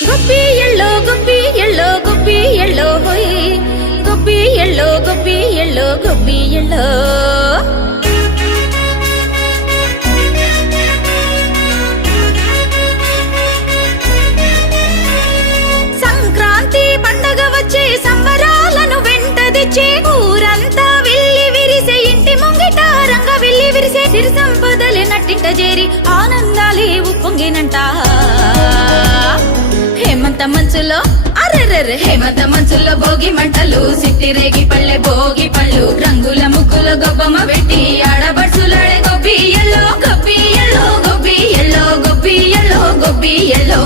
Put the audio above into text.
గొప్పి yellow గొప్పి yellow గొప్పి yellow హోయ్ గొప్పి yellow గొప్పి yellow గొప్పి yellow Sankranti పండగ వచ్చే సంబరాలను వెంట తెచ్చే ఊరంతా విల్లి విరిసే ఇంటి ముంగిట రంగ విల్లి విరిసే సిరి సంపదలే నట్టింట చేరి ఆనందాలే ఉప్పొంగినంట హేమంత మంచులో అరెరెరె హేమంత మంచులో భోగి మంటలు సిట్టి రేగి పళ్ళె భోగి పళ్ళు రంగుల ముగ్గుల గొబ్బమ్మ పెట్టి ఆడబడుచులాడే గొబ్బి ఎల్లో గొబ్బి ఎల్లో గొబ్బి ఎల్లో గొబ్బి ఎల్లో గొబ్బి ఎల్లో